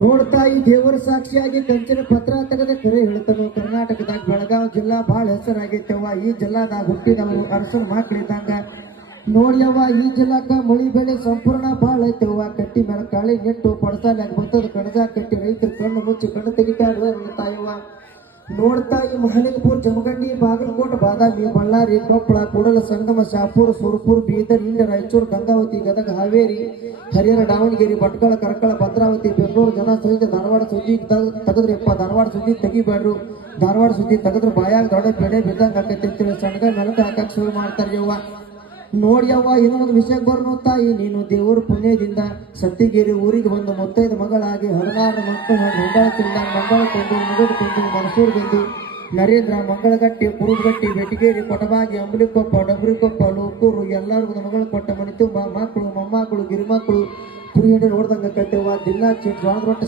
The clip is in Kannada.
ನೋಡ್ತಾಯಿ ದೇವರ ಸಾಕ್ಷಿಯಾಗಿ ಕಂಚಿನ ಪತ್ರ ತೆಗೆದ ಕರೆ ಹೇಳ್ತಾನು. ಕರ್ನಾಟಕದಾಗ ಬೆಳಗಾವಿ ಜಿಲ್ಲಾ ಬಹಳ ಹೆಸರಾಗೈತವ್ವ. ಈ ಜಿಲ್ಲಾದಾಗ ಹುಟ್ಟಿದವರು ಅರಸನ ಮಕ್ಕಳಿದ್ದಂಗ. ನೋಡ್ಯವ್ವ ಈ ಜಿಲ್ಲಾಕ ಮಳಿ ಬೆಳೆ ಸಂಪೂರ್ಣ ಬಾಳ ಐತವ್ವ. ಕಟ್ಟಿ ಮೇಲೆ ಕಾಳಿ ನೆಟ್ಟು ಪಡಸಾಲ ಬರ್ತದ ಕಣಜ ಕಟ್ಟಿ ರೈತರು ಕಣ್ಣು ಮುಚ್ಚಿ ಕಣ್ಣು ತೆಗಿತಾರ ತಾಯವ್ವ. ನೋಡ್ತಾಯಿ ಮಹಲಿಂಗಪುರ, ಜಮಖಂಡಿ, ಬಾಗಲಕೋಟೆ, ಬಾದಾಮಿ, ಬಳ್ಳಾರಿ, ಕೊಪ್ಪಳ, ಕೂಡಲ ಸಂಗಮ, ಶಾಪುರ, ಸುರಪುರ, ಬೀದರ್, ಇಂಡಿ, ರಾಯಚೂರು, ಗಂಗಾವತಿ, ಗದಗ, ಹಾವೇರಿ, ಹರಿಹರ, ದಾವಣಗೆರೆ, ಭಟ್ಕಳ, ಕರಕಳ, ಭದ್ರಾವತಿ, ಬೆಂಗಳೂರು ಜನ ಸಹಿತ ಧಾರವಾಡ ಸುದ್ದಿ ತೆಗದ್ರಿಪ್ಪ. ಧಾರವಾಡ ಸುದ್ದಿ ತೆಗಿಬೇಡ್ರು. ಧಾರವಾಡ ಸುದ್ದಿ ತೆಗದ್ರ ಬಾಯಾಗ ದೊಡ್ಡ ಬೆಳೆ ಬಿದ್ದಂಗ ಆಕೈತಿ ಅಂತೇಳಿ ಸಣ್ಣಗ ಮೆಲಕ ಹಾಕಕ್ ಶುರು ಮಾಡ್ತಾರ್ರಿ ಅವ್ವ. ನೋಡ್ಯವ್ವ ಇನ್ನೊಂದು ವಿಷಯಕ್ಕೆ ಬರ್ನು ತಾಯಿ, ನೀನು ದೇವರ ಪುಣ್ಯದಿಂದ ಸತ್ತಿಗೇರಿ ಊರಿಗೆ ಬಂದು ಮುತ್ತೈದ ಮಗಳಾಗಿ 16 ಮಕ್ಕಳು ಹೊಂದಾಳ ತಿಂದ ಮಂಗಳ ಕೊಂದು ಮುಗುಡು ಕೊಂದು ಮನಸೂರು ಗೆದ್ದು ನರೇಂದ್ರ, ಮಂಗಳಗಟ್ಟಿ, ಕುರುಬಗಟ್ಟಿ, ಬೆಟಗೇರಿ, ಕೊಟಬಾಗಿ, ಅಂಬಲಿಕೊಪ್ಪ, ಡಬ್ರಿಕೊಪ್ಪ, ಲೋಕೂರು ಎಲ್ಲರಿಗೂ ಮಗಳು ಕೊಟ್ಟ ಮನೆ ತುಂಬ ಮಕ್ಕಳು ಮೊಮ್ಮಕ್ಕಳು ಗಿರಿಮಕ್ಕಳು ಕುರಿ ಹಿಂಡಿ ನೋಡ್ದಂಗ ಕಟ್ಟೆವ್ವ. ದಿನ ಜೋಳದ ರೊಟ್ಟಿ